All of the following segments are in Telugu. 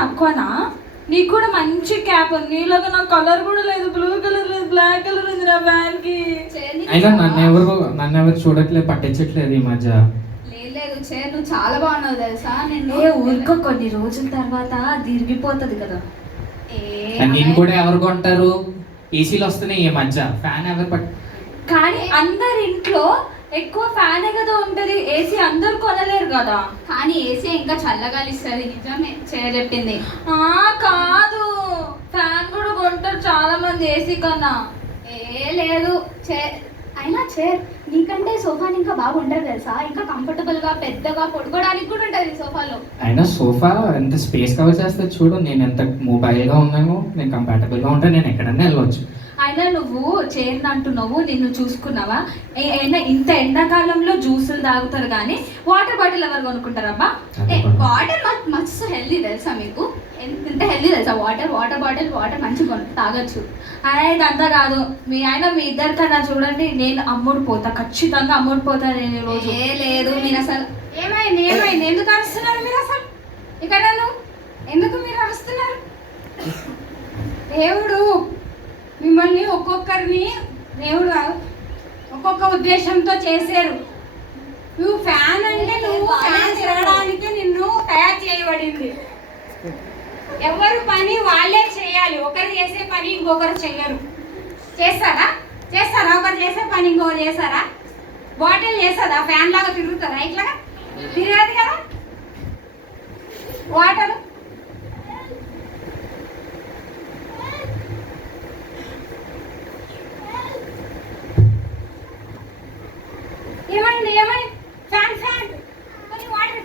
తక్కువనా? నీకు కూడా మంచి క్యాప్ ఉంది, నీలాగా నా కలర్ కూడా లేదు, బ్లూ కలర్ లేదు, బ్లాక్ కలర్ ఉంది నా ఫ్యాన్ కి. అయినా నన్ను ఎవరు చూడట్లేదు, పట్టించట్లేదు ఈ మధ్య. లేదు చైర్ నువ్వు చాలా బాగున్నావు తెలుసా. నేను ఊరికో కొన్ని రోజుల తర్వాత తిరిగిపోతుంది కదా. నేను కూడా ఎవరు కొంటారు? ఏసీలు వస్తున్నాయి ఈ మధ్య, ఫ్యాన్ ఎవరు కానీ అందరి ఇంట్లో ఎక్కువ ఫ్యానే కదా ఉంటది, ఏసీ అందరు కొనలేరు కదా. కానీ ఏసీ ఇంకా చల్లగాలి ఇస్తుంది, నిజమే చైర్ చెప్పింది. కాదు, ఫ్యాన్ కూడా కొంటారు చాలా మంది ఏసీ కన్నా. లేదు చైర్ అయినా చైర్ నీకంటే సోఫాని ఇంకా బాగుంటుంది తెలుసా. ఇంకా కంఫర్టబుల్ గా పెద్దగా పడుకోవడానికి కూడా ఉంటుంది సోఫాలో. అయినా సోఫా ఎంత స్పేస్ కవర్ చేస్తే చూడు, నేను ఎంత మొబైల్ గా ఉన్నాను, నేను కంఫర్టబుల్ గా ఉంటే నేను ఎక్కడన్నా వెళ్ళవచ్చు. అయినా నువ్వు చైర్ అంటున్నావు, నిన్ను చూసుకున్నావా? ఇంత ఎండాకాలంలో జ్యూసులు తాగుతారు కానీ వాటర్ బాటిల్ ఎవరు కొనుక్కుంటారబ్బా? వాటర్ మస్తు హెల్దీ తెలుసా మీకు? ఎంత హెల్దీ తెలుసా వాటర్ బాటిల్ మంచిగా తాగొచ్చు. ఇదంతా కాదు, మీ ఇద్దరి కన్నా చూడండి, నేను అమ్ముడు పోతా, ఖచ్చితంగా అమ్ముడు పోతా నేను ఈ రోజు. లేదు మీరు అసలు ఏమైంది ఎందుకు అరుస్తున్నారు మీరు అసలు ఇక్కడ? ఎందుకు మీరు అరుస్తున్నారు? దేవుడు మిమ్మల్ని ఒక్కొక్కరిని దేవుడు ఒక్కొక్క ఉద్దేశంతో చేశారు. నువ్వు ఫ్యాన్ అంటే నువ్వు ఫ్యాన్ తిరగడానికి నిన్ను తయారు చేయబడింది. ఎవరు పని వాళ్ళే చేయాలి, ఒకరు చేసే పని ఇంకొకరు చెయ్యరు. చేస్తారా? ఒకరు చేసే పని ఇంకొకరు చేస్తారా? బాటిల్ చేస్తుందా? ఫ్యాన్ లాగా తిరుగుతుందా? ఇట్లాగా తిరగదు కదా. వాటర్ ఏమైంది ఫ్యాన్ కొన్ని వాటర్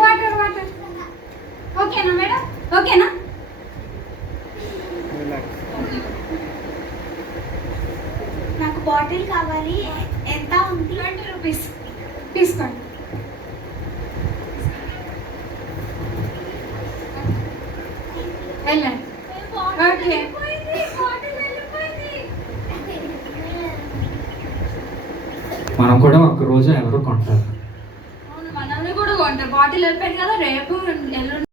వాటర్ ఓకేనా మేడం? ఓకేనా? నాకు బాటిల్ కావాలి. ఎంత ఉంది? 20 రూపీస్ తీసుకోండి. వెళ్ళండి. ఓకే, మనం కూడా ఒక రోజు ఎవరు కొంటారు? మనల్ని కూడా కొంటారు. బాటిల్ వెళ్ళిపోయింది కదా, రేపు ఎల్లుండి